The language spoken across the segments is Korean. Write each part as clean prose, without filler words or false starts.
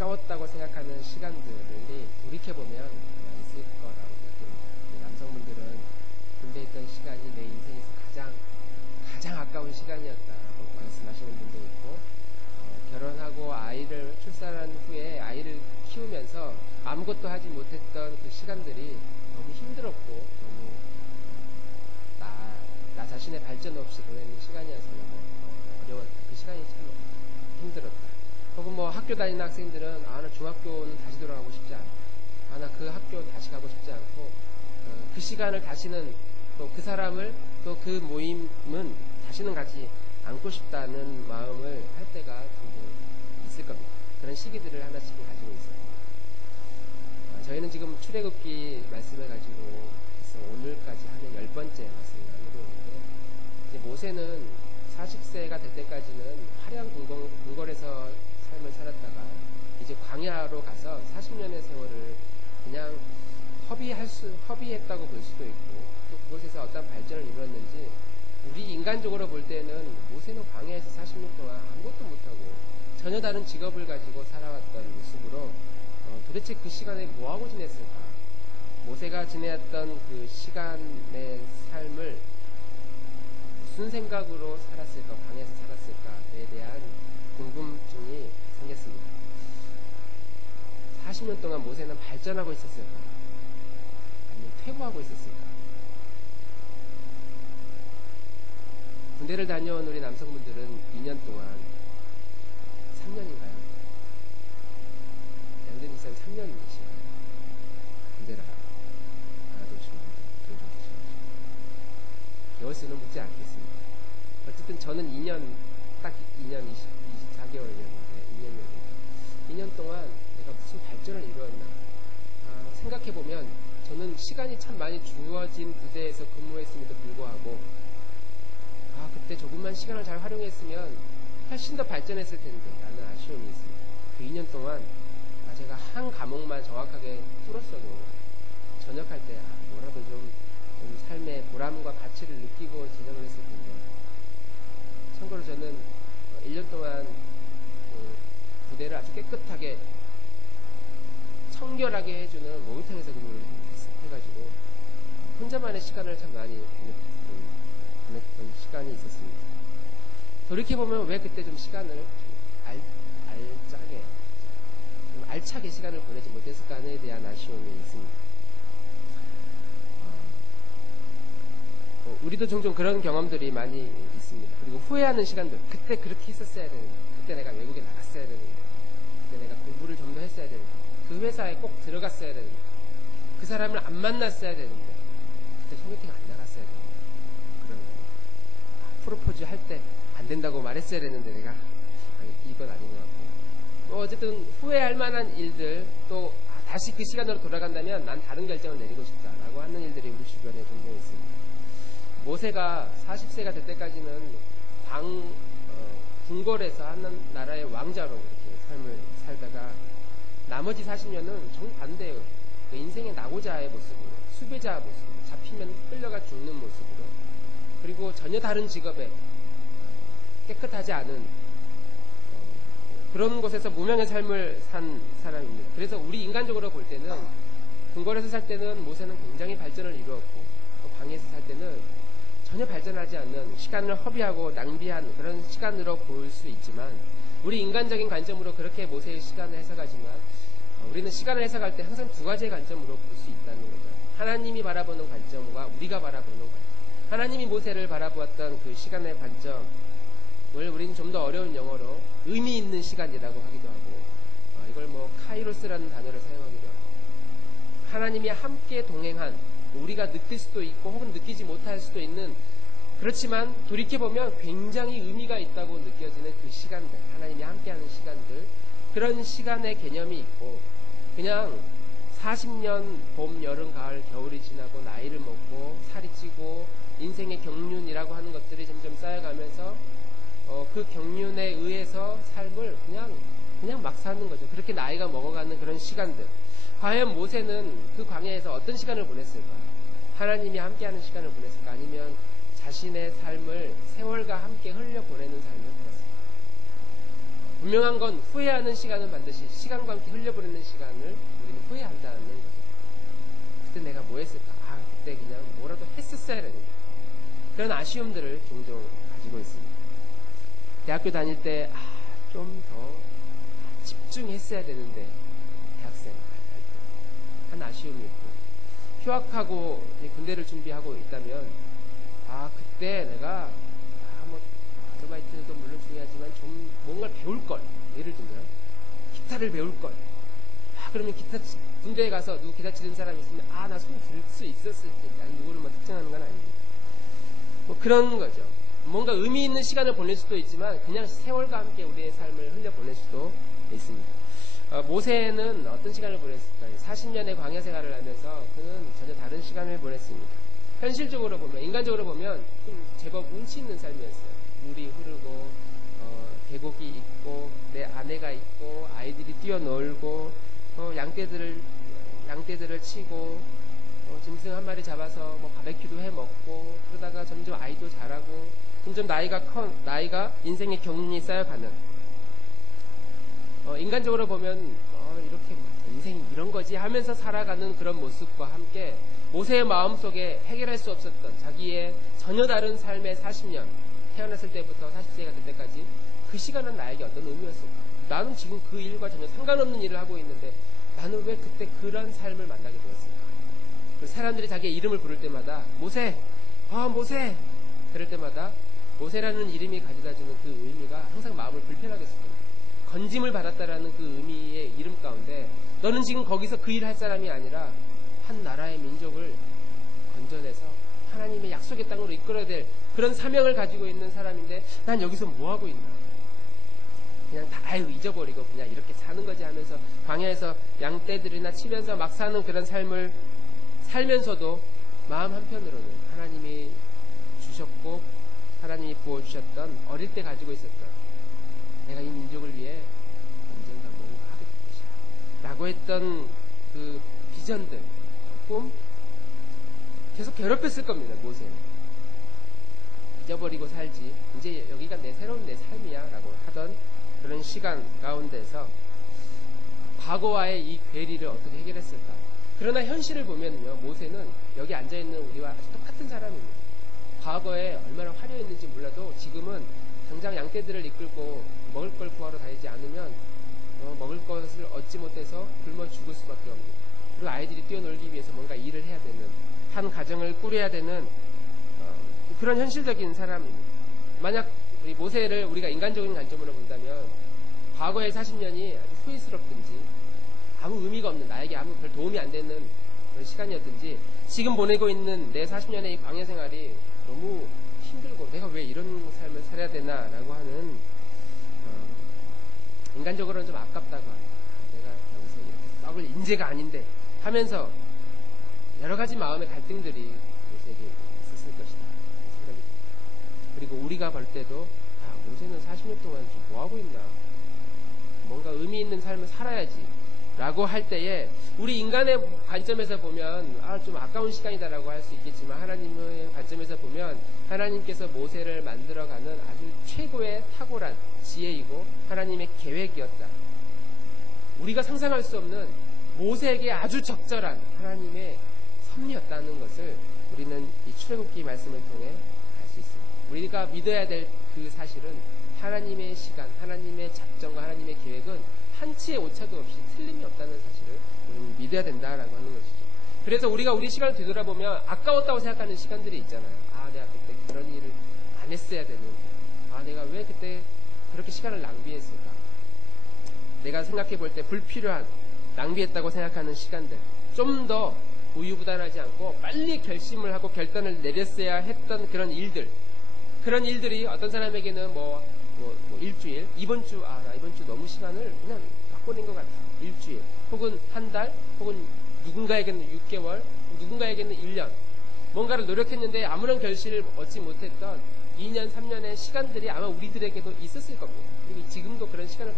아까웠다고 생각하는 시간들이 돌이켜보면 있을 거라고 생각됩니다. 남성분들은 군대에 있던 시간이 내 인생에서 가장 아까운 시간이었다고 말씀하시는 분도 있고, 결혼하고 아이를 출산한 후에 아이를 키우면서 아무것도 하지 못했던 그 시간들이 너무 힘들었고 너무 나 자신의 발전 없이 보내는 시간이어서 너무 어려웠다. 그 시간이 참 힘들었다. 혹은 뭐 학교 다니는 학생들은 나 중학교는 다시 돌아가고 싶지 않다. 나 그 학교 다시 가고 싶지 않고 그 시간을 다시는 또 그 사람을 또 그 모임은 다시는 가지 않고 싶다는 마음을 할 때가 종종 있을 겁니다. 그런 시기들을 하나씩은 가지고 있어요. 저희는 지금 출애굽기 말씀을 가지고 오늘까지 하는 10번째 말씀을 나누고 있는데, 이제 모세는 40세가 될 때까지는 화려한 궁궐에서 삶을 살았다가 이제 광야로 가서 40년의 세월을 그냥 허비했다고 볼 수도 있고, 또 그곳에서 어떤 발전을 이루었는지, 우리 인간적으로 볼 때는 모세는 광야에서 40년 동안 아무것도 못하고 전혀 다른 직업을 가지고 살아왔던 모습으로 도대체 그 시간에 뭐하고 지냈을까? 모세가 지내었던 그 시간의 삶을 무슨 생각으로 살았을까? 광야에서 살았을까에 대한 궁금증이 생겼습니다. 40년 동안 모세는 발전하고 있었을까? 아니면 퇴보하고 있었을까? 군대를 다녀온 우리 남성분들은 2년 동안 3년인가요? 양대니선 3년이신가요? 군대를 알아두신 분들 종종 계셔가지고 개월수는 묻지 않겠습니다. 어쨌든 저는 2년 24개월이었는데 2년 동안 내가 무슨 발전을 이루었나 생각해보면, 저는 시간이 참 많이 주어진 부대에서 근무했음에도 불구하고 그때 조금만 시간을 잘 활용했으면 훨씬 더 발전했을 텐데 라는 아쉬움이 있습니다. 그 2년 동안 제가 한 과목만 정확하게 뚫었어도 전역할 때 뭐라도 좀 삶의 보람과 가치를 느끼고 전역을 했을 텐데, 참고로 저는 1년 동안 그 부대를 아주 깨끗하게 청결하게 해주는 목욕탕에서 근무를 해가지고 혼자만의 시간을 참 많이 보냈던 시간이 있었습니다. 돌이켜보면 왜 그때 좀 시간을 좀 알차게 시간을 보내지 못했을까에 대한 아쉬움이 있습니다. 우리도 종종 그런 경험들이 많이 있습니다. 그리고 후회하는 시간들, 그때 그렇게 했었어야 되는데, 그때 내가 외국에 나갔어야 되는데, 그때 내가 공부를 좀 더 했어야 되는데, 그 회사에 꼭 들어갔어야 되는데, 그 사람을 안 만났어야 되는데, 그때 소개팅 안 나갔어야 되는데, 그런 거. 프로포즈 할 때 안 된다고 말했어야 되는데 내가 이건 아닌 것 같고, 어쨌든 후회할 만한 일들, 또 다시 그 시간으로 돌아간다면 난 다른 결정을 내리고 싶다라고 하는 일들이 우리 주변에 종종 있습니다. 모세가 40세가 될 때까지는 궁궐에서 한 나라의 왕자로 그렇게 삶을 살다가 나머지 40년은 정반대예요. 그 인생의 낙오자의 모습으로, 수배자 모습으로, 잡히면 끌려가 죽는 모습으로, 그리고 전혀 다른 직업에 깨끗하지 않은 그런 곳에서 무명의 삶을 산 사람입니다. 그래서 우리 인간적으로 볼 때는 궁궐에서 살 때는 모세는 굉장히 발전을 이루었고, 또 광야에서 살 때는 전혀 발전하지 않는, 시간을 허비하고 낭비한 그런 시간으로 볼 수 있지만, 우리 인간적인 관점으로 그렇게 모세의 시간을 해석하지만, 우리는 시간을 해석할 때 항상 두 가지의 관점으로 볼 수 있다는 거죠. 하나님이 바라보는 관점과 우리가 바라보는 관점. 하나님이 모세를 바라보았던 그 시간의 관점을 우리는 좀 더 어려운 영어로 의미 있는 시간이라고 하기도 하고, 이걸 뭐 카이로스라는 단어를 사용하기도 하고, 하나님이 함께 동행한, 우리가 느낄 수도 있고 혹은 느끼지 못할 수도 있는, 그렇지만 돌이켜보면 굉장히 의미가 있다고 느껴지는 그 시간들, 하나님이 함께하는 시간들, 그런 시간의 개념이 있고, 그냥 40년 봄, 여름, 가을, 겨울이 지나고 나이를 먹고 살이 찌고 인생의 경륜이라고 하는 것들이 점점 쌓여가면서 그 경륜에 의해서 삶을 그냥 막 사는 거죠. 그렇게 나이가 먹어가는 그런 시간들. 과연 모세는 그 광야에서 어떤 시간을 보냈을까? 하나님이 함께하는 시간을 보냈을까? 아니면 자신의 삶을 세월과 함께 흘려보내는 삶을 살았을까? 분명한 건 후회하는 시간은 반드시 시간과 함께 흘려보내는 시간을 우리는 후회한다는 거죠. 그때 내가 뭐 했을까? 그때 그냥 뭐라도 했었어야 되는데. 그런 아쉬움들을 종종 가지고 있습니다. 대학교 다닐 때 좀 더 집중했어야 되는데 대학생 할 때 한 아쉬움이 있고, 휴학하고 군대를 준비하고 있다면 그때 내가 뭐 아르바이트도 물론 중요하지만 좀 뭔가를 배울 걸. 예를 들면 기타를 배울 걸. 그러면 기타 군대에 가서 누구 기타 치는 사람이 있으면 나 손 들 수 있었을 텐데. 아니, 누구를 뭐 특정하는 건 아닙니다. 뭐 그런 거죠. 뭔가 의미 있는 시간을 보낼 수도 있지만 그냥 세월과 함께 우리의 삶을 흘려보낼 수도 있습니다. 모세는 어떤 시간을 보냈을까요? 40년의 광야 생활을 하면서 그는 전혀 다른 시간을 보냈습니다. 현실적으로 보면, 인간적으로 보면 좀 제법 운치 있는 삶이었어요. 물이 흐르고 계곡이 있고 내 아내가 있고 아이들이 뛰어놀고 양떼들을 치고 짐승 한 마리 잡아서 뭐 바베큐도 해 먹고, 그러다가 점점 아이도 자라고, 점점 나이가 인생의 경륜이 쌓여가는, 인간적으로 보면 이렇게 인생이 이런 거지 하면서 살아가는 그런 모습과 함께 모세의 마음속에 해결할 수 없었던 자기의 전혀 다른 삶의 40년, 태어났을 때부터 40세가 될 때까지 그 시간은 나에게 어떤 의미였을까? 나는 지금 그 일과 전혀 상관없는 일을 하고 있는데 나는 왜 그때 그런 삶을 만나게 되었을까? 사람들이 자기의 이름을 부를 때마다 모세, 모세, 그럴 때마다 모세라는 이름이 가져다주는 그 의미가 항상 마음을 불편하게 했을 겁니다. 건짐을 받았다라는 그 의미의 이름 가운데 너는 지금 거기서 그 일을 할 사람이 아니라 한 나라의 민족을 건져내서 하나님의 약속의 땅으로 이끌어야 될 그런 사명을 가지고 있는 사람인데 난 여기서 뭐 하고 있나? 그냥 다 잊어버리고 그냥 이렇게 사는 거지 하면서 광야에서 양떼들이나 치면서 막 사는 그런 삶을 살면서도 마음 한편으로는 하나님이 주셨고 하나님이 부어주셨던 어릴 때 가지고 있었던 내가 이 민족을 위해 언젠가 뭔가 하게 될 것이야 라고 했던 그 비전들, 꿈 계속 괴롭혔을 겁니다. 모세는 잊어버리고 살지, 이제 여기가 새로운 내 삶이야 라고 하던 그런 시간 가운데서 과거와의 이 괴리를 어떻게 해결했을까? 그러나 현실을 보면요, 모세는 여기 앉아있는 우리와 아주 똑같은 사람입니다. 과거에 얼마나 화려했는지 몰라도 지금은 당장 양떼들을 이끌고 먹을 걸 구하러 다니지 않으면 먹을 것을 얻지 못해서 굶어 죽을 수밖에 없는, 그리고 아이들이 뛰어놀기 위해서 뭔가 일을 해야 되는, 한 가정을 꾸려야 되는 그런 현실적인 사람입니다. 만약 우리 모세를 우리가 인간적인 관점으로 본다면 과거의 40년이 아주 후회스럽든지 아무 의미가 없는, 나에게 아무 별 도움이 안 되는 그런 시간이었든지, 지금 보내고 있는 내 40년의 이 광야 생활이 너무 힘들고 내가 왜 이런 삶을 살아야 되나 라고 하는 인간적으로는 좀 아깝다고 합니다. 내가 여기서 이렇게 썩을 인재가 아닌데 하면서 여러 가지 마음의 갈등들이 모세에게 있었을 것이다 생각이 듭니다. 그리고 우리가 볼 때도 모세는 40년 동안 지금 뭐하고 있나, 뭔가 의미 있는 삶을 살아야지 라고 할 때에 우리 인간의 관점에서 보면 좀 아까운 시간이다라고 할 수 있겠지만, 하나님의 관점에서 보면 하나님께서 모세를 만들어가는 아주 최고의 탁월한 지혜이고 하나님의 계획이었다. 우리가 상상할 수 없는 모세에게 아주 적절한 하나님의 섭리였다는 것을 우리는 이 출애굽기 말씀을 통해 알 수 있습니다. 우리가 믿어야 될 그 사실은 하나님의 시간, 하나님의 작정과 하나님의 계획은 한치의 오차도 없이 틀림이 없다는 사실을 우리는 믿어야 된다라고 하는 것이죠. 그래서 우리가 우리 시간을 되돌아보면 아까웠다고 생각하는 시간들이 있잖아요. 내가 그때 그런 일을 안 했어야 되는데, 내가 왜 그때 그렇게 시간을 낭비했을까? 내가 생각해 볼 때 불필요한, 낭비했다고 생각하는 시간들, 좀 더 우유부단하지 않고 빨리 결심을 하고 결단을 내렸어야 했던 그런 일들, 그런 일들이 어떤 사람에게는 일주일, 이번 주 나 이번 주 너무 시간을 그냥 바꿔낸 것 같아, 일주일, 혹은 한 달, 혹은 누군가에게는 6개월, 누군가에게는 1년, 뭔가를 노력했는데 아무런 결실을 얻지 못했던 2년, 3년의 시간들이 아마 우리들에게도 있었을 겁니다. 그리고 지금도 그런 시간을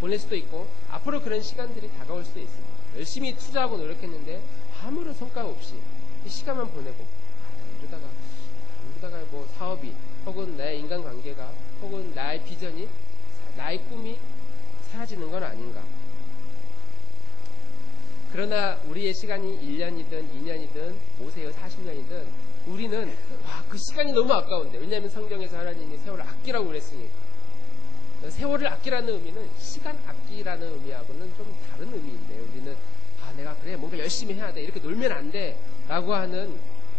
보낼 수도 있고 앞으로 그런 시간들이 다가올 수도 있습니다. 열심히 투자하고 노력했는데 아무런 성과 없이 시간만 보내고 이러다가 뭐 사업이, 혹은 나의 인간관계가, 혹은 나의 비전이 나의 꿈이 사라지는 건 아닌가. 그러나 우리의 시간이 1년이든 2년이든 모세의 40년이든 우리는 그 시간이 너무 아까운데, 왜냐하면 성경에서 하나님이 세월을 아끼라고 그랬으니까. 세월을 아끼라는 의미는 시간 아끼라는 의미하고는 좀 다른 의미인데, 우리는 내가 그래 뭔가 열심히 해야 돼, 이렇게 놀면 안 돼 라고 하는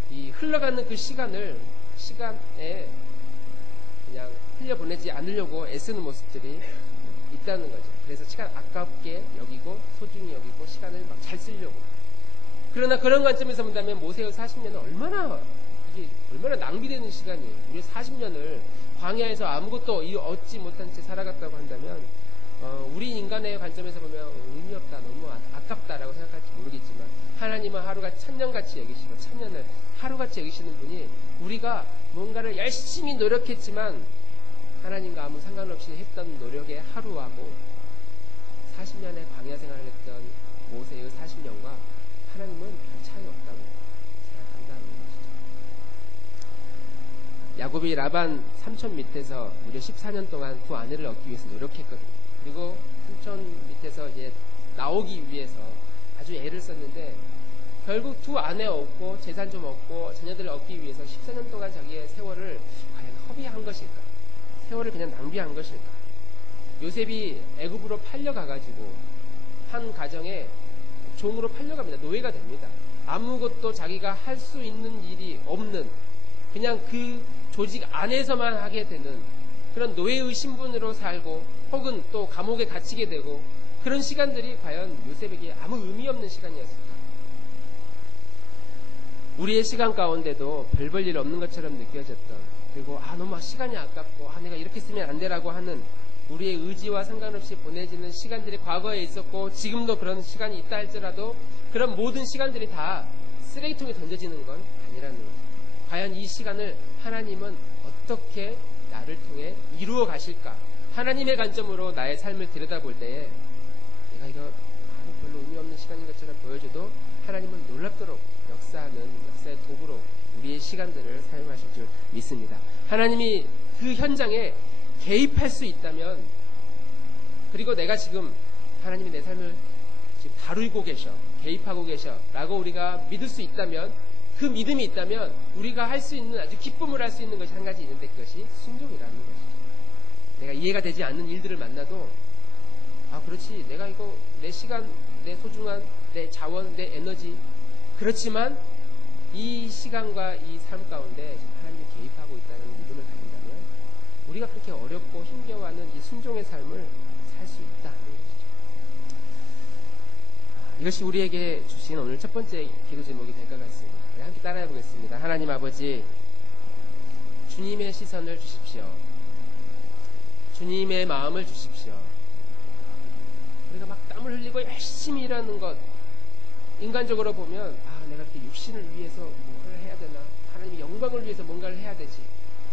이 흘러가는 그 시간에 그냥 흘려보내지 않으려고 애쓰는 모습들이 있다는 거죠. 그래서 시간 아깝게 여기고 소중히 여기고 시간을 막 잘 쓰려고. 그러나 그런 관점에서 본다면 모세의 40년은 얼마나 낭비되는 시간이에요. 우리 40년을 광야에서 아무것도 얻지 못한 채 살아갔다고 한다면 우리 인간의 관점에서 보면 의미 없다, 너무 아깝다라고 생각할지 모르겠지만, 하나님은 하루가 천년같이 여기시고 천년을 하루같이 여기시는 분이, 우리가 뭔가를 열심히 노력했지만 하나님과 아무 상관없이 했던 노력의 하루하고 40년의 광야 생활을 했던 모세의 40년과 하나님은 별 차이 없다고 생각한다는 것이죠. 야곱이 라반 삼촌 밑에서 무려 14년 동안 그 아내를 얻기 위해서 노력했거든요. 그리고 삼촌 밑에서 이제 나오기 위해서 아주 애를 썼는데, 결국 두 아내 얻고 재산 좀 얻고 자녀들을 얻기 위해서 14년 동안 자기의 세월을 과연 허비한 것일까? 세월을 그냥 낭비한 것일까? 요셉이 애굽으로 팔려가가지고 한 가정에 종으로 팔려갑니다. 노예가 됩니다. 아무것도 자기가 할 수 있는 일이 없는, 그냥 그 조직 안에서만 하게 되는 그런 노예의 신분으로 살고, 혹은 또 감옥에 갇히게 되고, 그런 시간들이 과연 요셉에게 아무 의미 없는 시간이었을까? 우리의 시간 가운데도 별 볼 일 없는 것처럼 느껴졌던, 그리고 너무 시간이 아깝고 내가 이렇게 쓰면 안 되라고 하는, 우리의 의지와 상관없이 보내지는 시간들이 과거에 있었고 지금도 그런 시간이 있다 할지라도, 그런 모든 시간들이 다 쓰레기통에 던져지는 건 아니라는 거죠. 과연 이 시간을 하나님은 어떻게 나를 통해 이루어 가실까? 하나님의 관점으로 나의 삶을 들여다볼 때에 내가 이거 별로 의미 없는 시간인 것처럼 보여줘도 하나님은 놀랍도록 역사의 도구로 우리의 시간들을 사용하실 줄 믿습니다. 하나님이 그 현장에 개입할 수 있다면, 그리고 내가 지금 하나님이 내 삶을 지금 다루고 계셔, 개입하고 계셔 라고 우리가 믿을 수 있다면, 그 믿음이 있다면 우리가 할 수 있는, 아주 기쁨을 할 수 있는 것이 한 가지 있는데, 그것이 순종이라는 것이죠. 내가 이해가 되지 않는 일들을 만나도 그렇지, 내가 이거 내 시간, 내 소중한 내 자원, 내 에너지, 그렇지만 이 시간과 이 삶 가운데 하나님이 개입하고 있다는 믿음을 가진다면 우리가 그렇게 어렵고 힘겨워하는 이 순종의 삶을 살 수 있다는 것이죠. 이것이 우리에게 주신 오늘 첫 번째 기도 제목이 될 것 같습니다. 우리 함께 따라해 보겠습니다. 하나님 아버지, 주님의 시선을 주십시오. 주님의 마음을 주십시오. 우리가 막 땀을 흘리고 열심히 일하는 것, 인간적으로 보면 내가 이렇게 육신을 위해서 뭔가를 해야 되나, 하나님의 영광을 위해서 뭔가를 해야 되지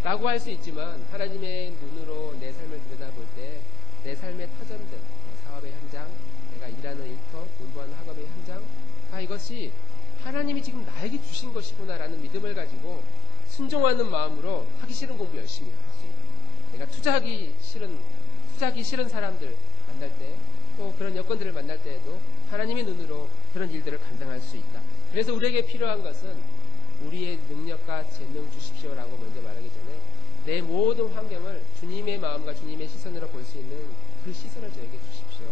라고 할 수 있지만, 하나님의 눈으로 내 삶을 들여다볼 때 내 삶의 터전들, 내 사업의 현장, 내가 일하는 일터, 공부하는 학업의 현장, 이것이 하나님이 지금 나에게 주신 것이구나 라는 믿음을 가지고 순종하는 마음으로 하기 싫은 공부 열심히 할 수 있고, 내가 투자하기 싫은 사람들 만날 때, 또 그런 여건들을 만날 때에도 하나님의 눈으로 그런 일들을 감당할 수 있다. 그래서 우리에게 필요한 것은 우리의 능력과 재능 주십시오라고 먼저 말하기 전에 내 모든 환경을 주님의 마음과 주님의 시선으로 볼 수 있는 그 시선을 저에게 주십시오.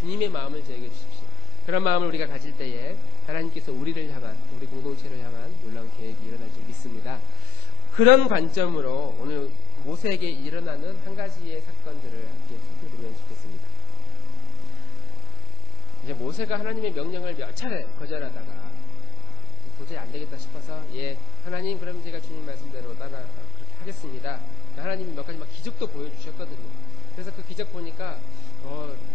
주님의 마음을 저에게 주십시오. 그런 마음을 우리가 가질 때에 하나님께서 우리를 향한, 우리 공동체를 향한 놀라운 계획이 일어날 줄 믿습니다. 그런 관점으로 오늘 모세에게 일어나는 한 가지의 사건들을 함께 살펴보면 좋겠습니다. 이제 모세가 하나님의 명령을 몇 차례 거절하다가 도저히 안 되겠다 싶어서, 하나님, 그럼 제가 주님 말씀대로 그렇게 하겠습니다. 하나님이 몇 가지 기적도 보여주셨거든요. 그래서 그 기적 보니까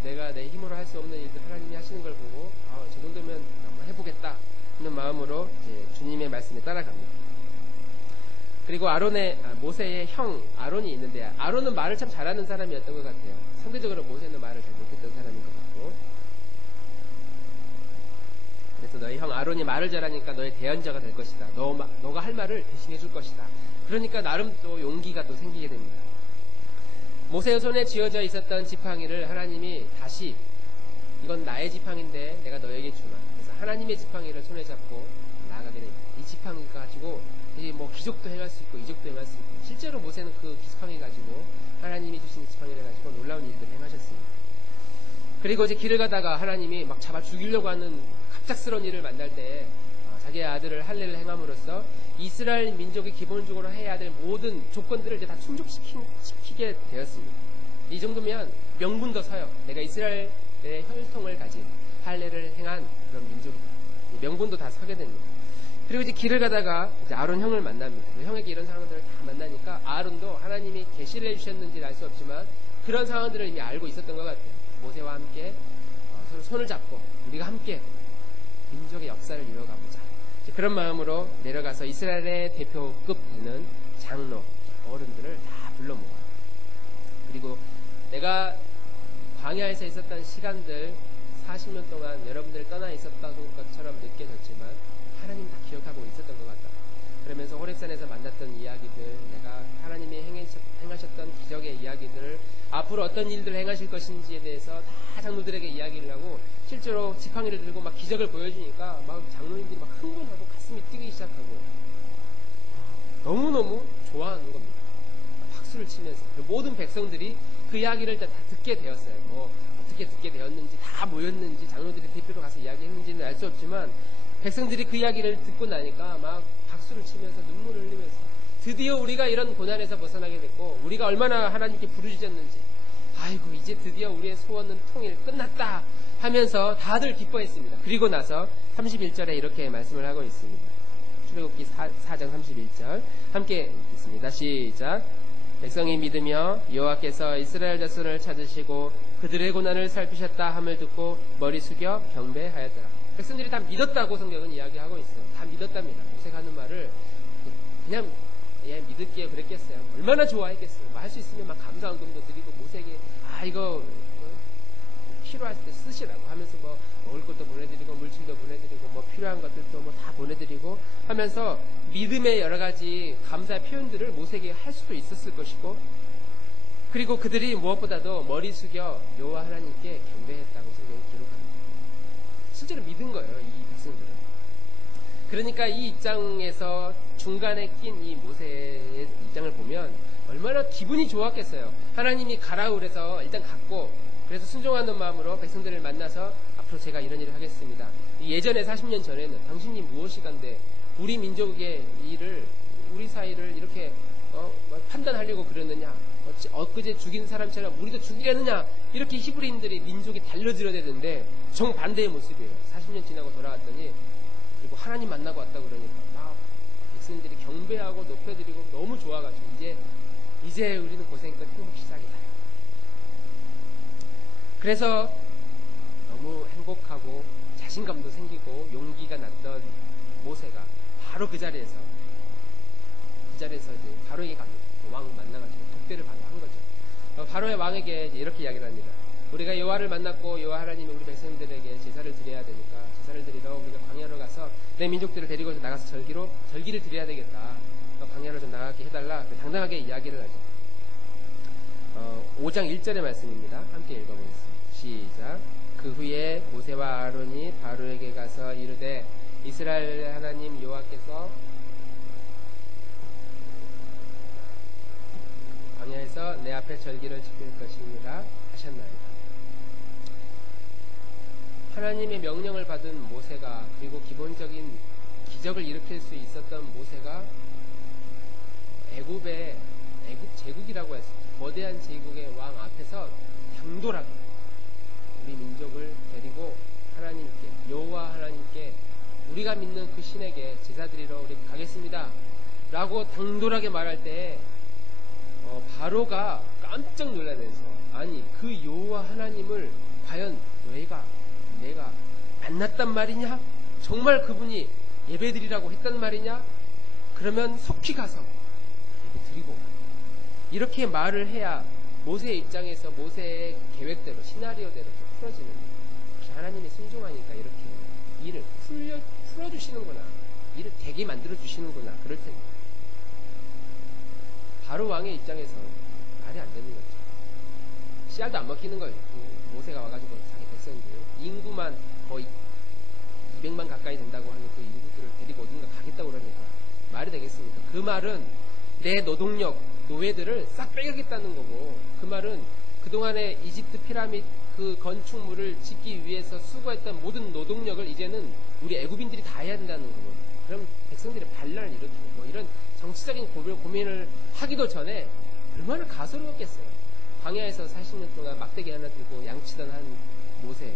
내가 내 힘으로 할 수 없는 일들 하나님이 하시는 걸 보고 저 정도면 한번 해보겠다 하는 마음으로 이제 주님의 말씀에 따라갑니다. 그리고 모세의 형 아론이 있는데, 아론은 말을 참 잘하는 사람이었던 것 같아요. 상대적으로 모세는 말을 잘 못했던 사람인 것 같고, 그래서 너희 형 아론이 말을 잘하니까 너의 대언자가 될 것이다. 너가 할 말을 대신해 줄 것이다. 그러니까 나름 또 용기가 또 생기게 됩니다. 모세의 손에 쥐어져 있었던 지팡이를 하나님이 다시 이건 나의 지팡이인데 내가 너에게 주마. 그래서 하나님의 지팡이를 손에 잡고 나아가게 됩니다. 이 지팡이 가지고 이제 뭐 기적도 행할 수 있고 이적도 행할 수 있고 실제로 모세는 그 지팡이 가지고 하나님이 주신 지팡이를 가지고 놀라운 일들을 행하셨습니다. 그리고 이제 길을 가다가 하나님이 막 잡아 죽이려고 하는 갑작스러운 일을 만날 때 자기의 아들을 할례를 행함으로써 이스라엘 민족이 기본적으로 해야 될 모든 조건들을 이제 다 충족시키게 되었습니다. 이 정도면 명분도 서요. 내가 이스라엘의 혈통을 가진 할례를 행한 그런 민족이다. 명분도 다 서게 됩니다. 그리고 이제 길을 가다가 이제 아론 형을 만납니다. 그 형에게 이런 상황들을 다 만나니까 아론도 하나님이 계시를 해주셨는지는 알 수 없지만 그런 상황들을 이미 알고 있었던 것 같아요. 모세와 함께 서로 손을 잡고 우리가 함께 민족의 역사를 이뤄가보자. 그런 마음으로 내려가서 이스라엘의 대표급 되는 장로, 어른들을 다 불러 모아요. 그리고 내가 광야에서 있었던 시간들 40년 동안 여러분들 떠나 있었던 것처럼 느껴졌지만 하나님 다 기억하고 있었던 것 같다. 그러면서 호렙산에서 만났던 이야기들, 내가 하나님이 행하셨던 기적의 이야기들을 앞으로 어떤 일들을 행하실 것인지에 대해서 다 장로들에게 이야기를 하고 실제로 지팡이를 들고 막 기적을 보여주니까 막 장로님들이 막 흥분하고 가슴이 뛰기 시작하고 너무너무 좋아하는 겁니다. 박수를 치면서 모든 백성들이 그 이야기를 다 듣게 되었어요. 뭐 어떻게 듣게 되었는지 다 모였는지 장로들이 대표로 가서 이야기했는지는 알 수 없지만 백성들이 그 이야기를 듣고 나니까 막 박수를 치면서 눈물을 흘리면서 드디어 우리가 이런 고난에서 벗어나게 됐고 우리가 얼마나 하나님께 부르짖었는지 아이고 이제 드디어 우리의 소원은 통일 끝났다 하면서 다들 기뻐했습니다. 그리고 나서 31절에 이렇게 말씀을 하고 있습니다. 출애굽기 4장 31절 함께 읽겠습니다. 시작. 백성이 믿으며 여호와께서 이스라엘 자손을 찾으시고 그들의 고난을 살피셨다 함을 듣고 머리 숙여 경배하였더라. 백성들이 다 믿었다고 성경은 이야기하고 있어요. 다 믿었답니다. 모세가 하는 말을 그냥 믿을게 그랬겠어요. 얼마나 좋아했겠어요. 뭐 할 수 있으면 막 감사헌금도 드리고 모세에게 이거 필요하실 때 쓰시라고 하면서 뭐 먹을 것도 보내드리고 물질도 보내드리고 뭐 필요한 것들도 뭐 다 보내드리고 하면서 믿음의 여러 가지 감사의 표현들을 모세에게 할 수도 있었을 것이고 그리고 그들이 무엇보다도 머리 숙여 여호와 하나님께 경배했다고 성경이 기록합니다. 실제로 믿은 거예요. 이 백성들은. 그러니까 이 입장에서 중간에 낀 이 모세의 입장을 보면 얼마나 기분이 좋았겠어요. 하나님이 가라 그래서 일단 갔고 그래서 순종하는 마음으로 백성들을 만나서 앞으로 제가 이런 일을 하겠습니다. 예전에 40년 전에는 당신이 무엇이간데 우리 민족의 일을 우리 사이를 이렇게 판단하려고 그랬느냐 엊그제 죽인 사람처럼 우리도 죽이려느냐 이렇게 히브리인들이 민족이 달려들어야 되는데 정반대의 모습이에요. 40년 지나고 돌아왔더니 그리고 하나님 만나고 왔다고 그러니까 막 백성들이 경배하고 높여드리고 너무 좋아가지고 이제 우리는 고생 끝 행복 시작이다. 그래서 너무 행복하고 자신감도 생기고 용기가 났던 모세가 바로 그 자리에서 이제 바로에게 갑니다. 왕 만나가지고 독대를 바로 한 거죠. 바로의 왕에게 이제 이렇게 이야기를 합니다. 우리가 여호와를 만났고 여호와 하나님이 우리 백성들에게 제사를 드려야 되니까 제사를 드리러 우리가 광야로 가서 내 민족들을 데리고 나가서 절기를 드려야 되겠다. 광야로 좀 나가게 해달라. 당당하게 이야기를 하죠. 5장 1절의 말씀입니다. 함께 읽어보겠습니다. 시작. 그 후에 모세와 아론이 바로에게 가서 이르되 이스라엘 하나님 여호와께서 광야에서 내 앞에 절기를 지킬 것이니라 하셨나이다. 하나님의 명령을 받은 모세가 그리고 기본적인 기적을 일으킬 수 있었던 모세가 애굽 제국이라고 했을 때 거대한 제국의 왕 앞에서 당돌하게 우리 민족을 데리고 하나님께 여호와 하나님께 우리가 믿는 그 신에게 제사 드리러 우리 가겠습니다 라고 당돌하게 말할 때 바로가 깜짝 놀라면서 아니 그 여호와 하나님을 과연 내가 만났단 말이냐? 정말 그분이 예배드리라고 했단 말이냐? 그러면 속히 가서 예배 드리고 가. 이렇게 말을 해야 모세의 입장에서 모세의 계획대로 시나리오대로 좀 풀어지는 혹시 하나님이 순종하니까 이렇게 일을 풀어주시는구나. 일을 되게 만들어주시는구나. 그럴 텐데 바로 왕의 입장에서 말이 안 되는 거죠. 씨알도 안 먹히는 거예요. 그 모세가 와가지고 자기 백성들 인구만 거의 200만 가까이 된다고 하는 그 인구들을 데리고 어딘가 가겠다고 그러니까 말이 되겠습니까? 그 말은 내 노동력, 노예들을 싹 빼가겠다는 거고, 그 말은 그동안에 이집트 피라미드 그 건축물을 짓기 위해서 수고했던 모든 노동력을 이제는 우리 애굽인들이 다 해야 된다는 거고, 그럼 백성들이 반란을 일으키고 뭐 이런 정치적인 고민을 하기도 전에 얼마나 가소로웠겠어요. 광야에서 40년 동안 막대기 하나 들고 양치던 한 모세,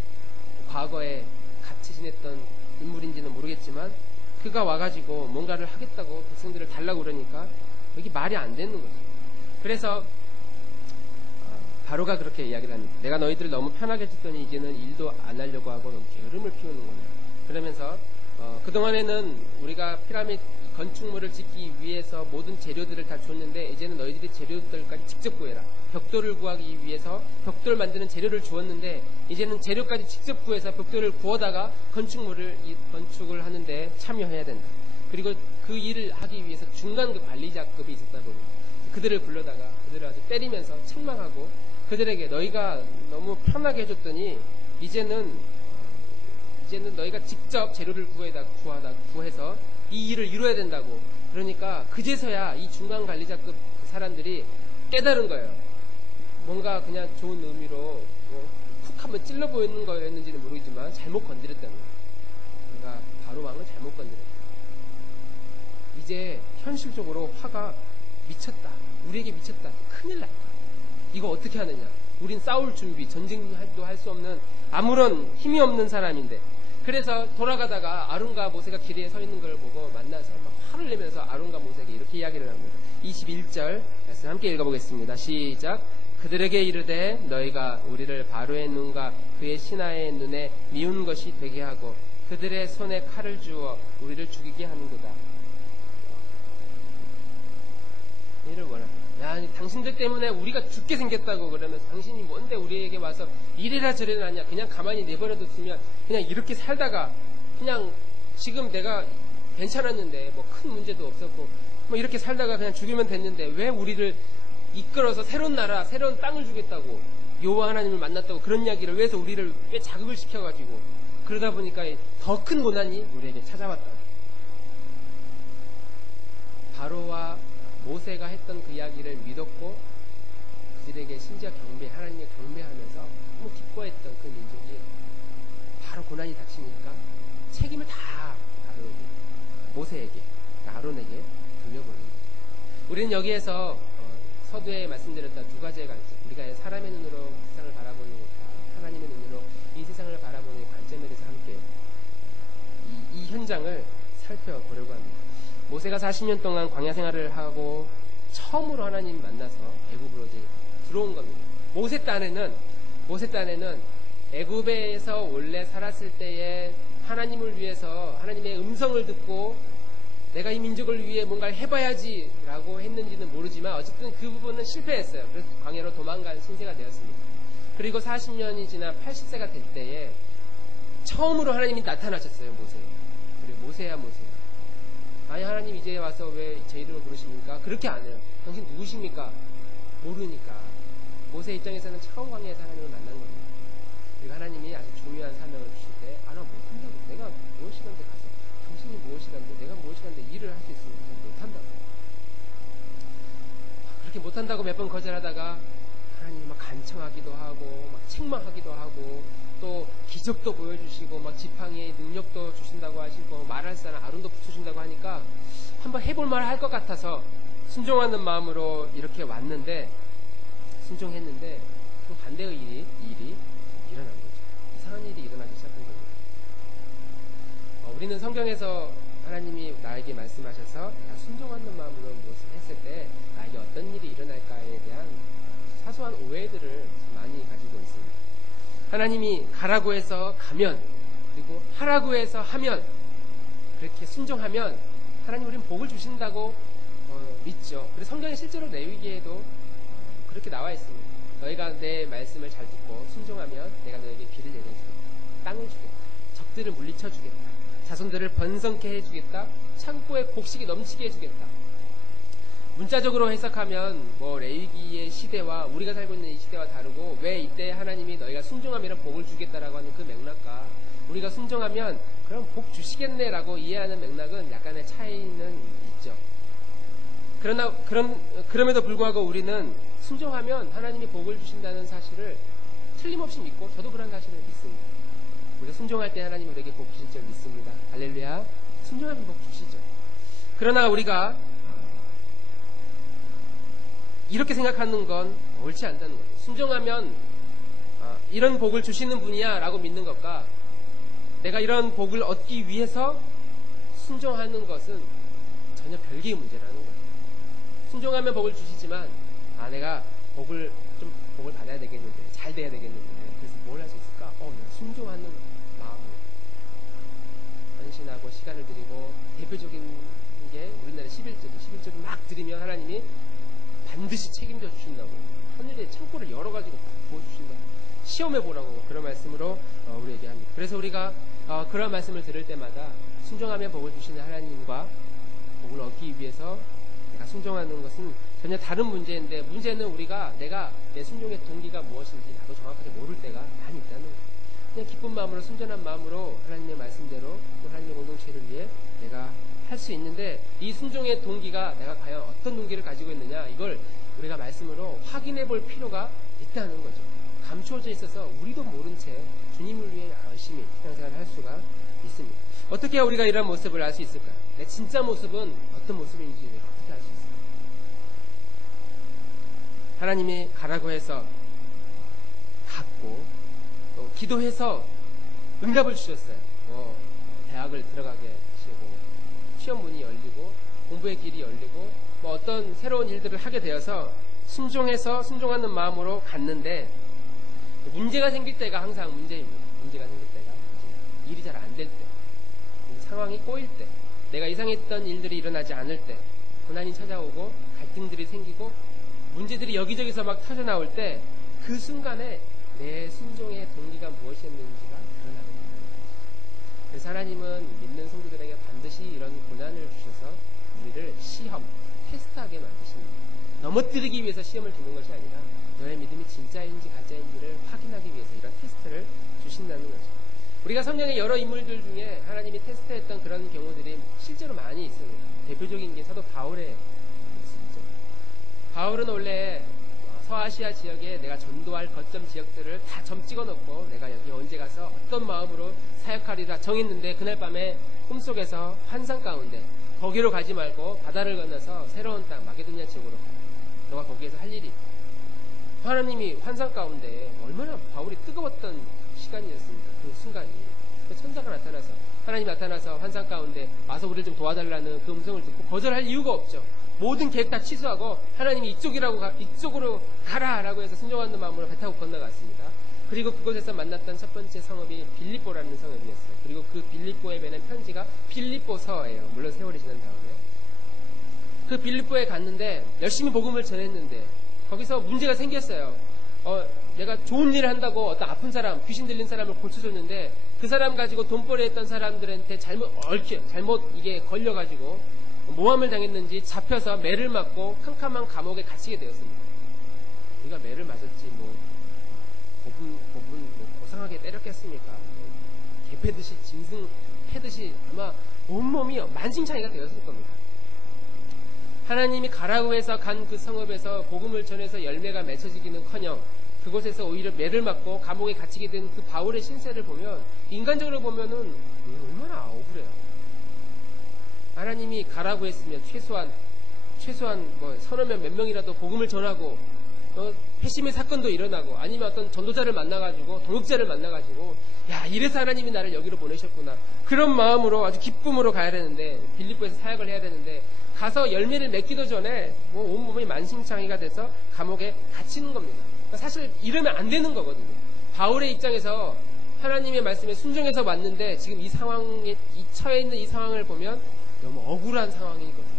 과거에 같이 지냈던 인물인지는 모르겠지만 그가 와가지고 뭔가를 하겠다고 백성들을 달라고 그러니까 여기 말이 안 되는 거죠. 그래서 바로가 그렇게 이야기를 합니다. 내가 너희들을 너무 편하게 줬더니 이제는 일도 안 하려고 하고 너무 게으름을 피우는 거냐. 그러면서 그동안에는 우리가 피라미드 건축물을 짓기 위해서 모든 재료들을 다 줬는데 이제는 너희들이 재료들까지 직접 구해라. 벽돌을 구하기 위해서 벽돌을 만드는 재료를 주었는데 이제는 재료까지 직접 구해서 벽돌을 구워다가 건축을 하는데 참여해야 된다. 그리고 그 일을 하기 위해서 중간 그 관리자급이 있었다 봅니다. 그들을 불러다가 그들을 아주 때리면서 책망하고 그들에게 너희가 너무 편하게 해줬더니 이제는 너희가 직접 재료를 구해서 이 일을 이루어야 된다고. 그러니까 그제서야 이 중간 관리자급 사람들이 깨달은 거예요. 뭔가 그냥 좋은 의미로 쿡 한번 찔러 보이는 거였는지는 모르겠지만 잘못 건드렸다는 거예요. 그러니까 바로 왕을 잘못 건드렸다. 이제 현실적으로 화가 미쳤다. 우리에게 미쳤다. 큰일 났다. 이거 어떻게 하느냐. 우린 싸울 준비, 전쟁도 할 수 없는 아무런 힘이 없는 사람인데. 그래서 돌아가다가 아론과 모세가 길에 서 있는 걸 보고 만나서 막 화를 내면서 아론과 모세에게 이렇게 이야기를 합니다. 21절 말씀 함께 읽어보겠습니다. 시작. 그들에게 이르되 너희가 우리를 바로의 눈과 그의 신하의 눈에 미운 것이 되게 하고 그들의 손에 칼을 주어 우리를 죽이게 하는도다. 이를 원한다. 야, 당신들 때문에 우리가 죽게 생겼다고. 그러면서 당신이 뭔데 우리에게 와서 이래라 저래라 하냐. 그냥 가만히 내버려뒀으면 그냥 이렇게 살다가 그냥 지금 내가 괜찮았는데 뭐 큰 문제도 없었고 뭐 이렇게 살다가 그냥 죽으면 됐는데 왜 우리를 이끌어서 새로운 나라, 새로운 땅을 주겠다고, 여호와 하나님을 만났다고 그런 이야기를 왜 해서 우리를 왜 자극을 시켜가지고 그러다 보니까 더 큰 고난이 우리에게 찾아왔다고. 바로와 모세가 했던 그 이야기를 믿었고 그들에게 심지어 하나님을 경배하면서 너무 기뻐했던 그 민족이 바로 고난이 닥치니까 책임을 다 모세에게, 아론에게 돌려보는 거죠. 우리는 여기에서 서두에 말씀드렸던 두 가지의 관점, 우리가 사람의 눈으로 세상을 바라보는 것과 하나님의 눈으로 이 세상을 바라보는 관점에 대해서 함께 이 현장을 살펴보려고 합니다. 모세가 40년 동안 광야 생활을 하고 처음으로 하나님 만나서 애굽으로 이제 들어온 겁니다. 모세 딴에는 애굽에서 원래 살았을 때에 하나님을 위해서 하나님의 음성을 듣고 내가 이 민족을 위해 뭔가를 해봐야지라고 했는지는 모르지만 어쨌든 그 부분은 실패했어요. 그래서 광야로 도망간 신세가 되었습니다. 그리고 40년이 지나 80세가 될 때에 처음으로 하나님이 나타나셨어요. 그리고 모세야. 아니 하나님 이제 와서 왜 제 이름을 부르십니까? 그렇게 안 해요. 당신 누구십니까? 모르니까. 모세 입장에서는 처음 광야에서 하나님을 만난 겁니다. 그리고 하나님이 아주 중요한 사명을 주실 때 나 못한다고. 내가 무엇이란데 가서 당신이 무엇이란데 내가 무엇이란데 일을 할 수 있으면 못한다고. 그렇게 못한다고 몇 번 거절하다가 하나님이 막 간청하기도 하고 막 책망하기도 하고 또 기적도 보여주시고 막 지팡이의 능력도 주신다고 하시고 말할 사람 아론도 붙여준다고 하니까 한번 해볼만 할 것 같아서 순종하는 마음으로 이렇게 왔는데 순종했는데 또 반대의 일이 일어난 거죠. 이상한 일이 일어나기 시작한 겁니다. 우리는 성경에서 하나님이 나에게 말씀하셔서 내가 순종하는 마음으로 무엇을 했을 때 나에게 어떤 일이 일어날까에 대한 사소한 오해들을 많이 가지고 있습니다. 하나님이 가라고 해서 가면, 그리고 하라고 해서 하면, 그렇게 순종하면 하나님 우리는 복을 주신다고 믿죠. 그래서 성경에 실제로 레위기에도 그렇게 나와 있습니다. 너희가 내 말씀을 잘 듣고 순종하면 내가 너에게 길을 내려주겠다. 땅을 주겠다. 적들을 물리쳐 주겠다. 자손들을 번성케 해주겠다. 창고에 곡식이 넘치게 해주겠다. 문자적으로 해석하면 뭐 레위기의 시대와 우리가 살고 있는 이 시대와 다르고 왜 이때 하나님이 너희가 순종하면 복을 주겠다라고 하는 그 맥락과 우리가 순종하면 그럼 복 주시겠네라고 이해하는 맥락은 약간의 차이는 있죠. 그럼에도 불구하고 우리는 순종하면 하나님이 복을 주신다는 사실을 틀림없이 믿고 저도 그런 사실을 믿습니다. 우리가 순종할 때 하나님 우리에게 복 주실 줄 믿습니다. 할렐루야. 순종하면 복 주시죠. 그러나 우리가 이렇게 생각하는 건 옳지 않다는 거죠. 순종하면 이런 복을 주시는 분이야 라고 믿는 것과 내가 이런 복을 얻기 위해서 순종하는 것은 전혀 별개의 문제라는 거죠. 순종하면 복을 주시지만 내가 복을 받아야 되겠는데 잘 돼야 되겠는데 그래서 뭘 할 수 있을까? 내가 순종하는 마음으로 헌신하고 시간을 드리고 대표적인 게 우리나라 11조를 막 드리면 하나님이 반드시 책임져 주신다고 하늘에 창고를 열어가지고 부어주신다고 시험해보라고 그런 말씀으로 우리에게 합니다. 그래서 우리가 그런 말씀을 들을 때마다 순종하면 복을 주시는 하나님과 복을 얻기 위해서 내가 순종하는 것은 전혀 다른 문제인데 문제는 우리가 내가 내 순종의 동기가 무엇인지 나도 정확하게 모를 때가 많이 있다는 거예요. 그냥 기쁜 마음으로 순전한 마음으로 하나님의 말씀대로 또 하나님의 공동체를 위해 내가 할 수 있는데 이 순종의 동기가 내가 과연 어떤 동기를 가지고 있느냐 이걸 우리가 말씀으로 확인해 볼 필요가 있다는 거죠. 감추어져 있어서 우리도 모른 채 주님을 위해 열심히 신앙생활을 할 수가 있습니다. 어떻게 해야 우리가 이런 모습을 알 수 있을까요? 내 진짜 모습은 어떤 모습인지 내가 어떻게 알 수 있을까요? 하나님이 가라고 해서 갔고 또 기도해서 응답을 주셨어요. 대학을 들어가게 하시고 시험 문이 열리고 공부의 길이 열리고 어떤 새로운 일들을 하게 되어서 순종하는 마음으로 갔는데 문제가 생길 때가 항상 문제입니다. 문제가 생길 때가 문제예요. 일이 잘 안 될 때, 상황이 꼬일 때, 내가 이상했던 일들이 일어나지 않을 때, 고난이 찾아오고 갈등들이 생기고 문제들이 여기저기서 막 터져나올 때 그 순간에 내 순종의 동기가 무엇이었는지가 드러나는 거예요. 그래서 하나님은 믿는 성도들에게 반드시 이런 고난을 주셔서 우리를 테스트하게 만드십니다. 넘어뜨리기 위해서 시험을 주는 것이 아니라 너의 믿음이 진짜인지 가짜인지를 확인하기 위해서 이런 테스트를 주신다는 거죠. 우리가 성경의 여러 인물들 중에 하나님이 테스트했던 그런 경우들이 실제로 많이 있습니다. 대표적인 게 사도 바울의 모습이죠. 바울은 원래 서아시아 지역에 내가 전도할 거점 지역들을 다 점 찍어놓고 내가 여기 언제 가서 어떤 마음으로 사역하리라 정했는데 그날 밤에 꿈속에서 환상 가운데 거기로 가지 말고 바다를 건너서 새로운 땅 마게도니아 지역으로 가요. 너가 거기에서 할 일이 있다. 하나님이 환상 가운데 얼마나 바울이 뜨거웠던 시간이었습니다. 그 순간이. 천사가 나타나서 하나님이 나타나서 환상 가운데 와서 우리를 좀 도와달라는 그 음성을 듣고 거절할 이유가 없죠. 모든 계획 다 취소하고 하나님이 이쪽으로 가라라고 해서 순종하는 마음으로 배 타고 건너갔습니다. 그리고 그곳에서 만났던 첫 번째 성읍이 빌립보라는 성읍이었어요. 그리고 그 빌립보에 매는 편지가 빌립보서예요. 물론 세월이 지난 다음에. 그 빌립보에 갔는데 열심히 복음을 전했는데 거기서 문제가 생겼어요. 내가 좋은 일을 한다고 어떤 아픈 사람, 귀신 들린 사람을 고쳐줬는데 그 사람 가지고 돈벌이 했던 사람들한테 잘못 이게 걸려가지고 모함을 당했는지 잡혀서 매를 맞고 캄캄한 감옥에 갇히게 되었습니다. 우리가 매를 맞았지 고상하게 때렸겠습니까? 개 패듯이 짐승 패듯이 아마 온몸이 만신창이가 되었을 겁니다. 하나님이 가라고 해서 간 그 성읍에서 복음을 전해서 열매가 맺혀지기는커녕 그곳에서 오히려 매를 맞고 감옥에 갇히게 된 그 바울의 신세를 보면 인간적으로 보면은 얼마나 억울해요. 하나님이 가라고 했으면 최소한 서너 몇 명이라도 복음을 전하고 회심의 사건도 일어나고 아니면 어떤 전도자를 만나가지고 동역자를 만나가지고 야 이래서 하나님이 나를 여기로 보내셨구나 그런 마음으로 아주 기쁨으로 가야 되는데 빌립보에서 사역을 해야 되는데 가서 열매를 맺기도 전에 온몸이 만신창이가 돼서 감옥에 갇히는 겁니다. 사실 이러면 안 되는 거거든요. 바울의 입장에서 하나님의 말씀에 순종해서 왔는데 지금 이 상황에 처해 있는 이 상황을 보면 너무 억울한 상황이거든요.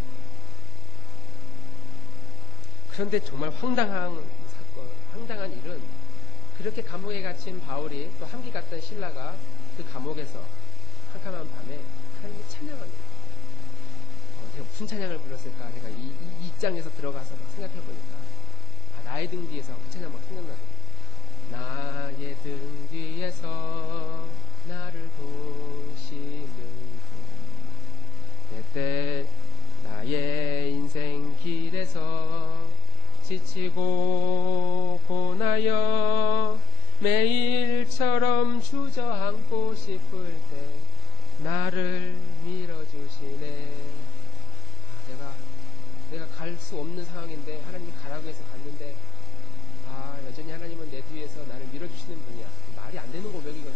그런데 정말 황당한 일은 그렇게 감옥에 갇힌 바울이 또 함께 갔던 신라가 그 감옥에서 캄캄한 밤에 하나님을 찬양합니다. 제가 무슨 찬양을 불렀을까? 제가 이 입장에서 들어가서 막 생각해보니까 나의 등 뒤에서 그 찬양 막 생각나요. 나의 등 뒤에서 나를 도시는 분, 때때 나의 인생 길에서 지치고 고나여 매일처럼 주저앉고 싶을 때 나를 밀어주시네. 내가 갈 수 없는 상황인데 하나님이 가라고 해서 갔는데 여전히 하나님은 내 뒤에서 나를 밀어주시는 분이야. 말이 안 되는 고백이거든요.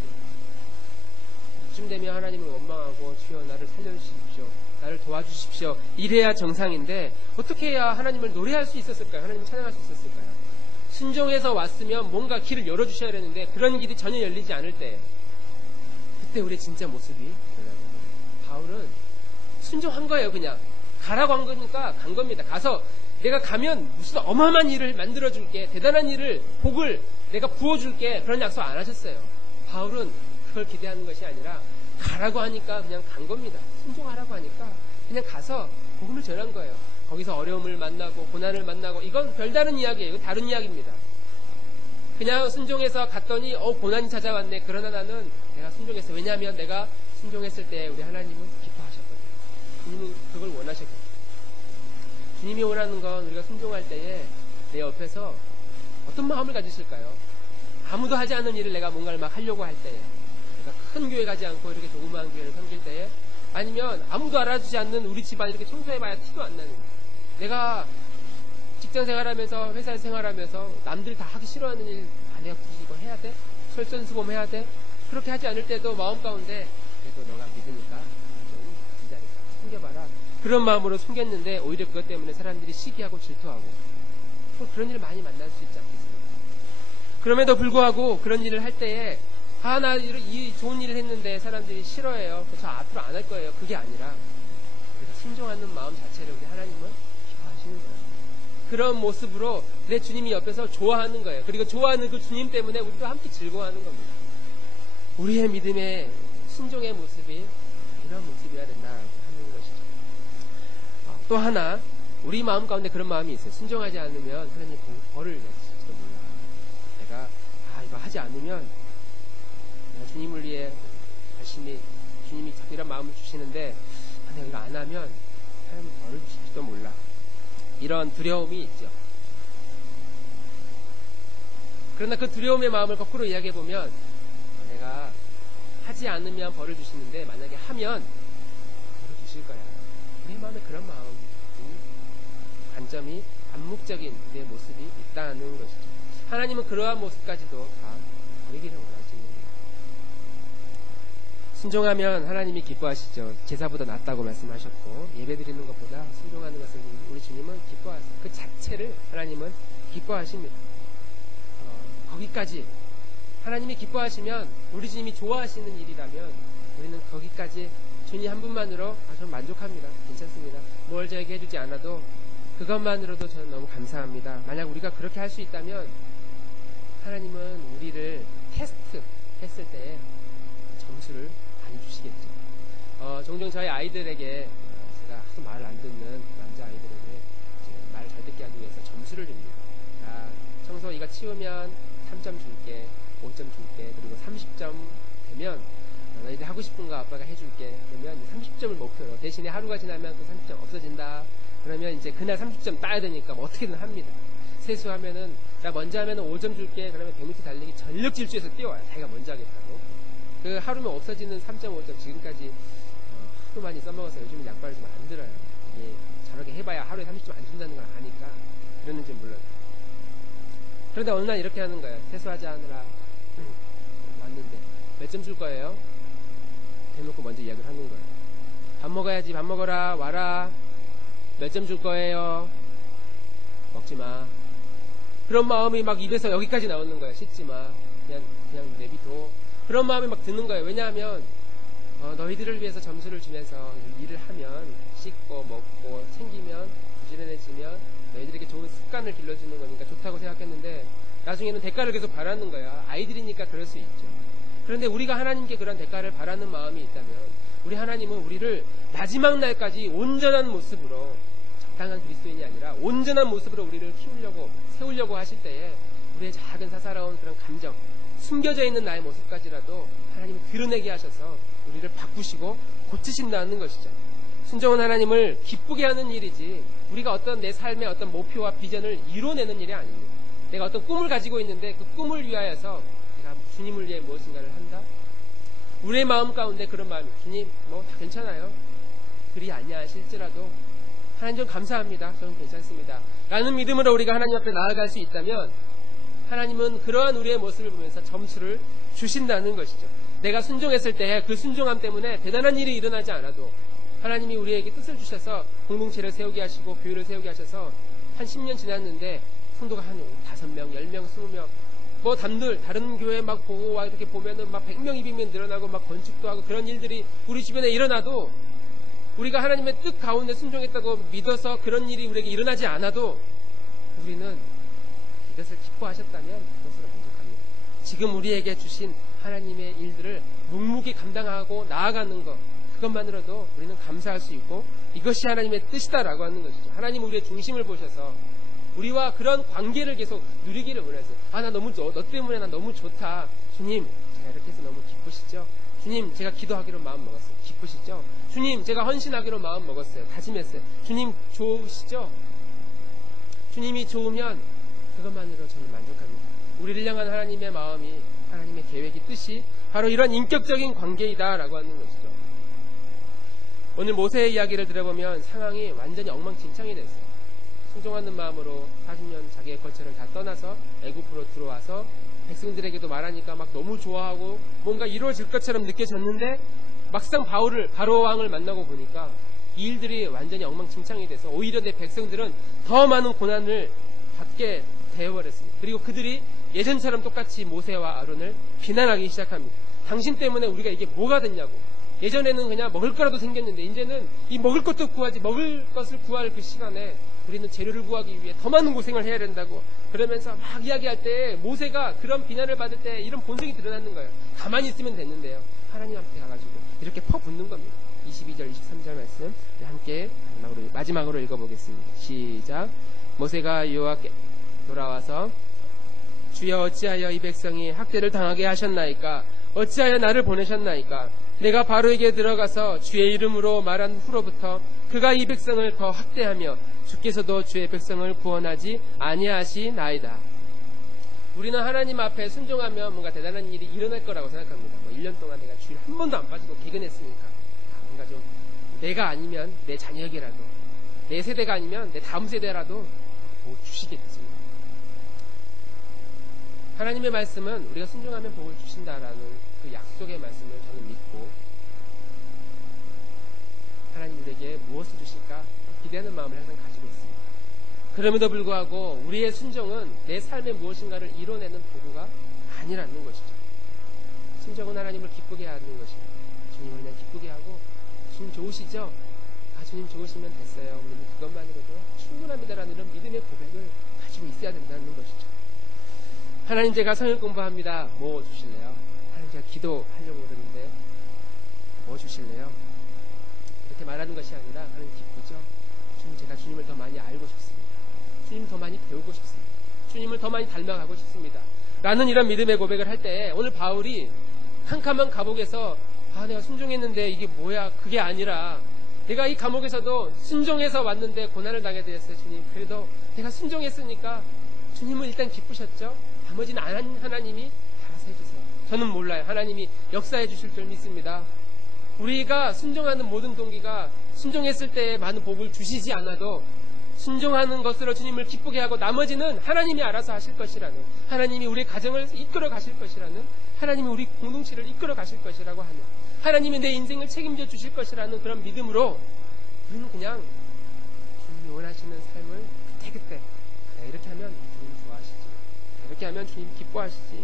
이쯤 되면 하나님을 원망하고 주여 나를 살려주십시오, 나를 도와주십시오, 이래야 정상인데 어떻게 해야 하나님을 노래할 수 있었을까요? 하나님을 찬양할 수 있었을까요? 순종해서 왔으면 뭔가 길을 열어주셔야 되는데 그런 길이 전혀 열리지 않을 때, 그때 우리의 진짜 모습이 드러나는 거예요. 바울은 순종한 거예요. 그냥 가라고 한 거니까 간 겁니다. 가서 내가 가면 무슨 어마어마한 일을 만들어줄게, 대단한 일을, 복을 내가 부어줄게, 그런 약속 안 하셨어요. 바울은 그걸 기대하는 것이 아니라 가라고 하니까 그냥 간 겁니다. 순종하라고 하니까 그냥 가서 복음을 전한 거예요. 거기서 어려움을 만나고 고난을 만나고, 이건 별다른 이야기예요. 이건 다른 이야기입니다. 그냥 순종해서 갔더니 고난이 찾아왔네. 그러나 나는 내가 순종했어. 왜냐하면 내가 순종했을 때 우리 하나님은 기뻐하셨거든요. 주님은 그걸 원하셨거든요. 주님이 원하는 건 우리가 순종할 때에 내 옆에서 어떤 마음을 가지실까요? 아무도 하지 않는 일을 내가 뭔가를 막 하려고 할 때에, 내가 큰 교회 가지 않고 이렇게 조그마한 교회를 섬길 때에, 아니면 아무도 알아주지 않는 우리 집안 이렇게 청소해봐야 티도 안 나는, 내가 직장 생활하면서 회사 생활하면서 남들 다 하기 싫어하는 일, 내가 굳이 이거 해야 돼? 솔선수범 해야 돼? 그렇게 하지 않을 때도 마음 가운데 그래도 너가 믿으니까 좀 기다리자, 숨겨봐라, 그런 마음으로 숨겼는데 오히려 그것 때문에 사람들이 시기하고 질투하고 그런 일을 많이 만날 수 있지 않겠습니까? 그럼에도 불구하고 그런 일을 할 때에 나 이 좋은 일을 했는데 사람들이 싫어해요, 저 앞으로 안 할 거예요, 그게 아니라 우리가 순종하는 마음 자체를 우리 하나님은 기뻐하시는 거예요. 그런 모습으로 내 주님이 옆에서 좋아하는 거예요. 그리고 좋아하는 그 주님 때문에 우리도 함께 즐거워하는 겁니다. 우리의 믿음의 순종의 모습이 이런 모습이어야 된다고 하는 것이죠. 또 하나, 우리 마음 가운데 그런 마음이 있어요. 순종하지 않으면 하나님이 벌을 내리실지도 몰라. 내가 이거 하지 않으면 내가 주님을 위해 열심히, 주님이 자꾸 이런 마음을 주시는데 내가 이거 안 하면 하나님이 벌을 주실지도 몰라. 이런 두려움이 있죠. 그러나 그 두려움의 마음을 거꾸로 이야기해보면, 내가 하지 않으면 벌을 주시는데 만약에 하면 벌을 주실 거야. 내 마음에 그런 마음, 관점이 암묵적인 내 모습이 있다는 것이죠. 하나님은 그러한 모습까지도 다 버리기를 원하시는 거예요. 순종하면 하나님이 기뻐하시죠. 제사보다 낫다고 말씀하셨고, 예배드리는 것보다 순종하는 것을 우리 주님은 기뻐하세요. 그 자체를 하나님은 기뻐하십니다. 거기까지 하나님이 기뻐하시면, 우리 주님이 좋아하시는 일이라면 우리는 거기까지 주님 한 분만으로 저는 만족합니다. 괜찮습니다. 뭘 저에게 해주지 않아도 그것만으로도 저는 너무 감사합니다. 만약 우리가 그렇게 할 수 있다면 하나님은 우리를 테스트 했을 때에 점수를 많이 주시겠죠. 종종 저희 아이들에게 제가 하도 말을 안 듣는 남자아이들에게 말 잘 듣게 하기 위해서 점수를 줍니다. 청소 이거 치우면 3점 줄게, 5점 줄게, 그리고 30점 되면 너희들 하고 싶은 거 아빠가 해줄게. 그러면 30점을 목표로, 대신에 하루가 지나면 그 30점 없어진다. 그러면 이제 그날 30점 따야 되니까 뭐 어떻게든 합니다. 세수하면은 먼저 하면은 5점 줄게. 그러면 100m 달리기 전력 질주해서 뛰어와요. 자기가 먼저 하겠다고. 그 하루면 없어지는 3.5점 지금까지 하도 많이 써먹어서 요즘은 약발을 좀 안 들어요. 이게 저렇게 해봐야 하루에 30점 안 준다는 걸 아니까 그러는지 몰라요. 그런데 어느 날 이렇게 하는 거예요. 세수하지 않으라 왔는데 몇 점 줄 거예요? 대놓고 먼저 이야기를 하는 거예요. 밥 먹어야지, 밥 먹어라, 와라. 몇 점 줄 거예요? 먹지 마. 그런 마음이 막 입에서 여기까지 나오는 거예요. 씻지 마. 그냥 내비둬. 그런 마음이 막 드는 거예요. 왜냐하면 너희들을 위해서 점수를 주면서 일을 하면, 씻고 먹고 챙기면, 부지런해지면 너희들에게 좋은 습관을 길러주는 거니까 좋다고 생각했는데 나중에는 대가를 계속 바라는 거야. 아이들이니까 그럴 수 있죠. 그런데 우리가 하나님께 그런 대가를 바라는 마음이 있다면 우리 하나님은 우리를 마지막 날까지 온전한 모습으로, 적당한 그리스도인이 아니라 온전한 모습으로 우리를 키우려고, 세우려고 하실 때에 우리의 작은 사사로운 그런 감정, 숨겨져 있는 나의 모습까지라도 하나님이 드러내게 하셔서 우리를 바꾸시고 고치신다는 것이죠. 순종은 하나님을 기쁘게 하는 일이지, 우리가 어떤 내 삶의 어떤 목표와 비전을 이뤄내는 일이 아닙니다. 내가 어떤 꿈을 가지고 있는데 그 꿈을 위하여서 내가 주님을 위해 무엇인가를 한다? 우리의 마음 가운데 그런 마음이, 주님 뭐 다 괜찮아요, 그리 아니하실지라도 하나님 좀 감사합니다, 저는 괜찮습니다 라는 믿음으로 우리가 하나님 앞에 나아갈 수 있다면 하나님은 그러한 우리의 모습을 보면서 점수를 주신다는 것이죠. 내가 순종했을 때 그 순종함 때문에 대단한 일이 일어나지 않아도 하나님이 우리에게 뜻을 주셔서 공동체를 세우게 하시고 교회를 세우게 하셔서 한 10년 지났는데 성도가 한 5명, 10명, 20명, 뭐 다른 교회 막 보고 와 이렇게 보면은 막 100명, 200명 늘어나고 막 건축도 하고 그런 일들이 우리 주변에 일어나도 우리가 하나님의 뜻 가운데 순종했다고 믿어서 그런 일이 우리에게 일어나지 않아도 우리는 이것을 기뻐하셨다면 그것으로 만족합니다. 지금 우리에게 주신 하나님의 일들을 묵묵히 감당하고 나아가는 것, 그것만으로도 우리는 감사할 수 있고 이것이 하나님의 뜻이다라고 하는 것이죠. 하나님 우리의 중심을 보셔서 우리와 그런 관계를 계속 누리기를 원하세요. 나 너무 너 때문에 나 너무 좋다. 주님 제가 이렇게 해서 너무 기쁘시죠? 주님 제가 기도하기로 마음 먹었어요. 기쁘시죠? 주님 제가 헌신하기로 마음 먹었어요. 다짐했어요. 주님 좋으시죠? 주님이 좋으면 그것만으로 저는 만족합니다. 우리를 향한 하나님의 마음이, 하나님의 계획이, 뜻이 바로 이런 인격적인 관계이다라고 하는 것이죠. 오늘 모세의 이야기를 들어보면 상황이 완전히 엉망진창이 됐어요. 순종하는 마음으로 40년 자기의 거처를 다 떠나서 애굽으로 들어와서 백성들에게도 말하니까 막 너무 좋아하고 뭔가 이루어질 것처럼 느껴졌는데 막상 바로 왕을 만나고 보니까 이 일들이 완전히 엉망진창이 돼서 오히려 내 백성들은 더 많은 고난을 받게 되어버렸습니다. 그리고 그들이 예전처럼 똑같이 모세와 아론을 비난하기 시작합니다. 당신 때문에 우리가 이게 뭐가 됐냐고. 예전에는 그냥 먹을 거라도 생겼는데 이제는 이 먹을 것도 구하지, 먹을 것을 구할 그 시간에 우리는 재료를 구하기 위해 더 많은 고생을 해야 된다고 그러면서 막 이야기할 때 모세가 그런 비난을 받을 때 이런 본성이 드러나는 거예요. 가만히 있으면 됐는데요. 하나님 앞에 가가지고 이렇게 퍼붓는 겁니다. 22절 23절 말씀 함께 마지막으로 읽어보겠습니다. 시작. 모세가 여호와께 돌아와서 주여 어찌하여 이 백성이 학대를 당하게 하셨나이까? 어찌하여 나를 보내셨나이까? 내가 바로에게 들어가서 주의 이름으로 말한 후로부터 그가 이 백성을 더 학대하며 주께서도 주의 백성을 구원하지 아니하시나이다. 우리는 하나님 앞에 순종하면 뭔가 대단한 일이 일어날 거라고 생각합니다. 1년 동안 내가 주일 한 번도 안 빠지고 개근했으니까 뭔가 좀 내가 아니면 내 자녀에게라도, 내 세대가 아니면 내 다음 세대라도 복 주시겠지. 하나님의 말씀은 우리가 순종하면 복을 주신다라는 그 약속의 말씀을 저는 믿고 하나님 우리에게 무엇을 주실까 기대하는 마음을 항상 가지고 있습니다. 그럼에도 불구하고 우리의 순종은 내 삶의 무엇인가를 이뤄내는 도구가 아니라는 것이죠. 순종은 하나님을 기쁘게 하는 것입니다. 주님을 그냥 기쁘게 하고 주님 좋으시죠? 주님 좋으시면 됐어요. 우리는 그것만으로도 충분합니다라는 이런 믿음의 고백을 가지고 있어야 된다는 것이죠. 하나님 제가 성역 공부합니다. 뭐 주실래요? 하나님 제가 기도하려고 그러는데 뭐 주실래요? 이렇게 말하는 것이 아니라 하나님 기쁘죠? 주님 제가 주님을 더 많이 알고 싶습니다. 주님 더 많이 배우고 싶습니다. 주님을 더 많이 닮아가고 싶습니다. 라는 이런 믿음의 고백을 할 때 오늘 바울이 캄캄한 감옥에서 내가 순종했는데 이게 뭐야? 그게 아니라 내가 이 감옥에서도 순종해서 왔는데 고난을 당하게 되었어요. 주님 그래도 내가 순종했으니까 주님은 일단 기쁘셨죠? 나머지는 하나님이 알아서 해주세요. 저는 몰라요. 하나님이 역사해 주실 줄 믿습니다. 우리가 순종하는 모든 동기가 순종했을 때 많은 복을 주시지 않아도 순종하는 것으로 주님을 기쁘게 하고 나머지는 하나님이 알아서 하실 것이라는, 하나님이 우리 가정을 이끌어 가실 것이라는, 하나님이 우리 공동체를 이끌어 가실 것이라고 하는, 하나님이 내 인생을 책임져 주실 것이라는 그런 믿음으로 우리는 그냥 주님이 원하시는 삶을 그때그때 내가 이렇게 하면 주님 좋아하시지, 이렇게 하면 주님 기뻐하시지,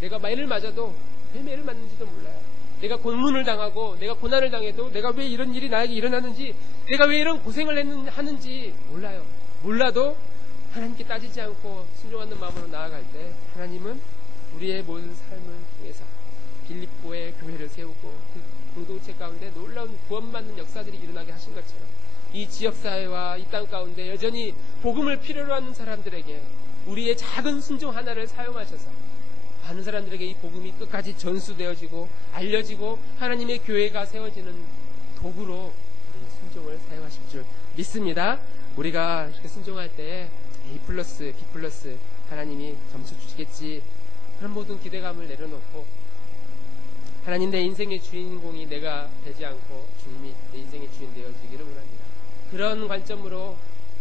내가 매를 맞아도 왜 매를 맞는지도 몰라요. 내가 고문을 당하고 내가 고난을 당해도 내가 왜 이런 일이 나에게 일어나는지, 내가 왜 이런 고생을 하는지 몰라요. 몰라도 하나님께 따지지 않고 순종하는 마음으로 나아갈 때 하나님은 우리의 모든 삶을 통해서 빌립보의 교회를 세우고 그 공동체 가운데 놀라운 구원받는 역사들이 일어나게 하신 것처럼 이 지역사회와 이 땅 가운데 여전히 복음을 필요로 하는 사람들에게 우리의 작은 순종 하나를 사용하셔서 많은 사람들에게 이 복음이 끝까지 전수되어지고 알려지고 하나님의 교회가 세워지는 도구로 우리의 순종을 사용하실 줄 믿습니다. 우리가 이렇게 순종할 때에 A+, B+ 하나님이 점수 주시겠지 그런 모든 기대감을 내려놓고 하나님 내 인생의 주인공이 내가 되지 않고 주님이 내 인생의 주인 되어지기를 원합니다. 그런 관점으로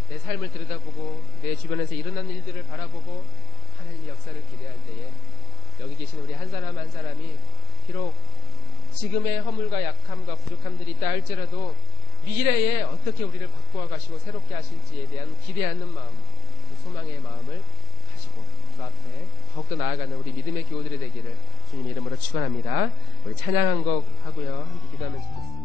내 삶을 들여다보고 내 주변에서 일어나는 일들을 바라보고 하나님의 역사를 기대할 때에 여기 계신 우리 한 사람 한 사람이 비록 지금의 허물과 약함과 부족함들이 있다 할지라도 미래에 어떻게 우리를 바꾸어 가시고 새롭게 하실지에 대한 기대하는 마음, 그 소망의 마음을 가지고 주 앞에 더욱더 나아가는 우리 믿음의 교우들이 되기를 주님의 이름으로 축원합니다. 우리 찬양한 곡 하고요. 함께 기도하면 좋겠습니다.